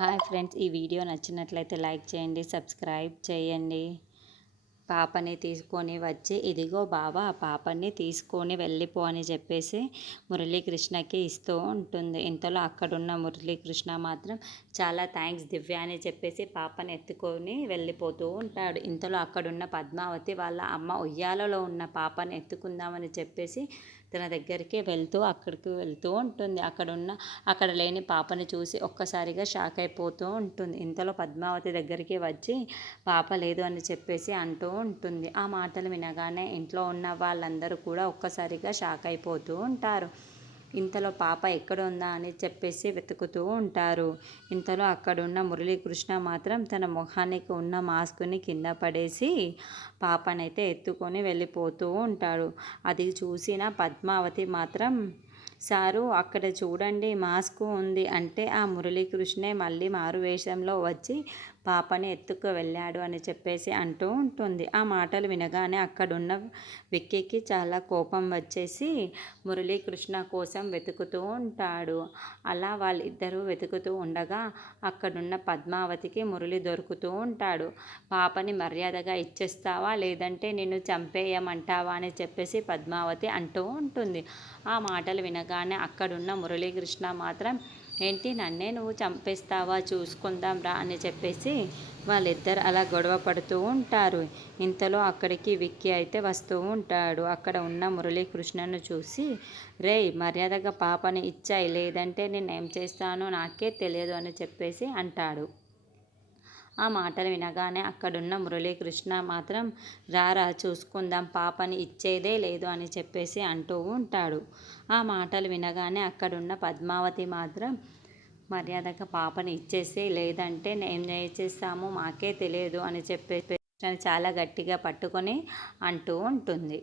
Hi friends, ఈ video నచ్చినట్లయితే like చేయండి, సబ్స్క్రైబ్ చేయండి. పాపని తీసుకొని వచ్చి, ఇదిగో బావ ఆ పాపని తీసుకొని వెళ్ళిపో అని చెప్పేసి మురళీకృష్ణకి ఇస్తూ ఉంటుంది. ఇంతలో అక్కడున్న మురళీకృష్ణ మాత్రం చాలా థ్యాంక్స్ దివ్య అని చెప్పేసి పాపని ఎత్తుకొని వెళ్ళిపోతూ ఉంటాడు. ఇంతలో అక్కడున్న పద్మావతి వాళ్ళ అమ్మ ఉయ్యాలలో ఉన్న పాపని ఎత్తుకుందామని చెప్పేసి తన దగ్గరికి అక్కడికి వెళ్తూ ఉంటుంది. అక్కడ లేని పాపని చూసి ఒక్కసారిగా షాక్ అయిపోతూ ఉంటుంది. ఇంతలో పద్మావతి దగ్గరికి వచ్చి పాప లేదు అని చెప్పేసి అంటూ ఉంటుంది. ఆ మాటలు వినగానే ఇంట్లో ఉన్న వాళ్ళందరూ కూడా ఒక్కసారిగా షాక్ అయిపోతూ ఉంటారు. ఇంతలో పాప ఎక్కడ ఉందా అని చెప్పేసి వెతుకుతూ ఉంటారు. ఇంతలో అక్కడున్న మురళీకృష్ణ మాత్రం తన మొహానికి ఉన్న మాస్క్ని కింద పడేసి పాపనైతే ఎత్తుకొని వెళ్ళిపోతూ ఉంటాడు. అది చూసిన పద్మావతి మాత్రం, సారు అక్కడ చూడండి మాస్క్ ఉంది అంటే ఆ మురళీకృష్ణే మళ్ళీ మారు వేషంలో వచ్చి పాపని ఎత్తుకు వెళ్ళాడు అని చెప్పేసి అంటూ ఉంటుంది. ఆ మాటలు వినగానే అక్కడున్న విక్కీకి చాలా కోపం వచ్చేసి మురళీకృష్ణ కోసం వెతుకుతూ ఉంటాడు. అలా వాళ్ళిద్దరూ వెతుకుతూ ఉండగా అక్కడున్న పద్మావతికి మురళి దొరుకుతూ ఉంటాడు. పాపని మర్యాదగా ఇచ్చేస్తావా లేదంటే నిన్ను చంపేయమంటావా అని చెప్పేసి పద్మావతి అంటూ ఉంటుంది. ఆ మాటలు వినగానే అక్కడున్న మురళీకృష్ణ మాత్రం, ఏంటి నన్నే నువ్వు చంపేస్తావా, చూసుకుందాం రా అని చెప్పేసి వాళ్ళిద్దరు అలా గొడవ పడుతూ ఉంటారు. ఇంతలో అక్కడికి విక్కీ అయితే వస్తూ ఉంటాడు. అక్కడ ఉన్న మురళీకృష్ణను చూసి, రేయ్ మర్యాదగా పాపని ఇచ్చాయి లేదంటే నేనేం చేస్తానో నాకే తెలియదు అని చెప్పేసి అంటాడు. ఆ మాటలు వినగానే అక్కడున్న మురళీకృష్ణ మాత్రం, రారా చూసుకుందాం, పాపని ఇచ్చేదే లేదు అని చెప్పేసి అంటూ ఉంటాడు. ఆ మాటలు వినగానే అక్కడున్న పద్మావతి మాత్రం, మర్యాదగా పాపని ఇచ్చేసి లేదంటే ఏం చేస్తామో మాకే తెలియదు అని చెప్పేసి చాలా గట్టిగా పట్టుకొని అంటూ ఉంటుంది.